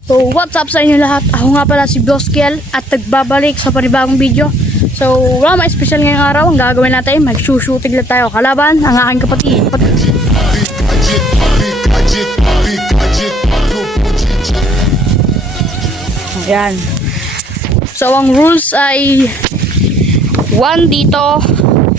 So what's up sa inyo lahat? Ako nga pala si Boss Kiel at nagbabalik sa panibagong video. So wala mga special ngayong araw. Ang gagawin natin, mag-shooting lang tayo kalaban ang aking kapatid. Ayan. So ang rules ay 1 dito,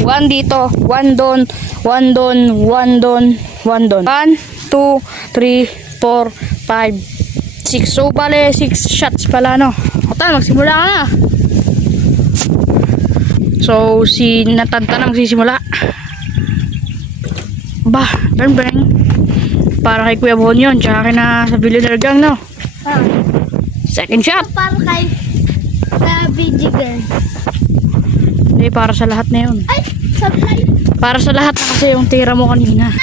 1 dito, 1 doon, 1 doon, 1 doon, 1 doon. 1, 2, 3, 4, 5, 6. So bale 6 shots pala, no? O tayo, magsimula ka na. So si Natanta na magsisimula. Bah, bang bang. Para kay Kuya Bon yun, tsaka kay na sa Billionaire Gang, no? Second shot. Para kay sa BG Girl. Hindi, para sa lahat na yun. Ay, sablay. Para sa lahat na kasi yung tira mo kanina.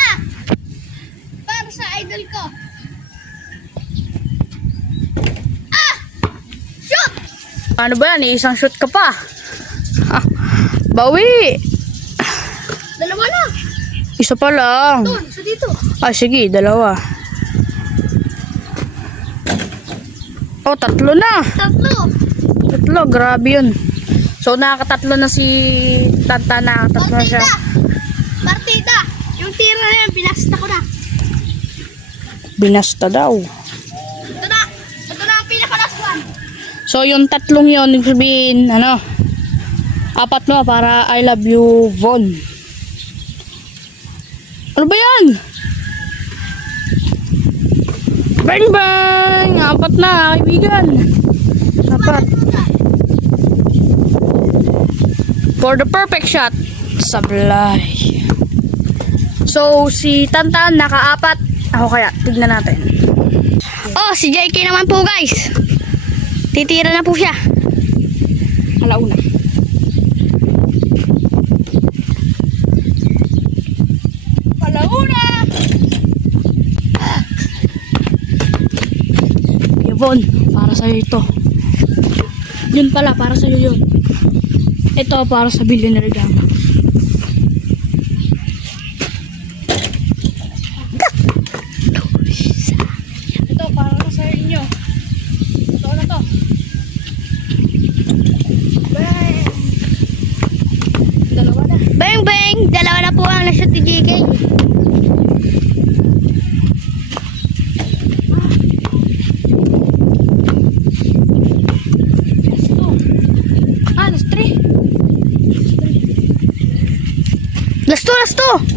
Para sa idol ko. Shoot! Ano ba yan? Isang shoot ka pa. Bawi! Dalawa na. Isa pa lang. Doon, sa dito. Ah, sige, dalawa. Oh, tatlo na. Tatlo. Tatlo, grabe yun. So, nakakatatlo na si Tanta, nakakatatlo na siya. Partida. Yung tira na yan, binasta ko na. Binasta daw. Ito na. Ito na ang pinaka-last one. So, yung tatlong yun, ibig sabihin, ano, 4 mo para I love you, Von. Ano ba yan? Bang bang! 4 na, kaibigan. 4. For the perfect shot, sablay. So, si Tantan naka-4. Ako kaya, tignan natin. Oh, si JK naman po, guys. Titira na po siya. Alauna. Alauna! Yvonne, para sa'yo ito. Yun pala, para sa'yo yun. Ito, para sa Billionaire Gang. Ito, para sa inyo. Ito na to. Bang! Dalawa na. Bang, bang! Dalawa na po ang nasa TJK. Ah, last 3. Last two, last two!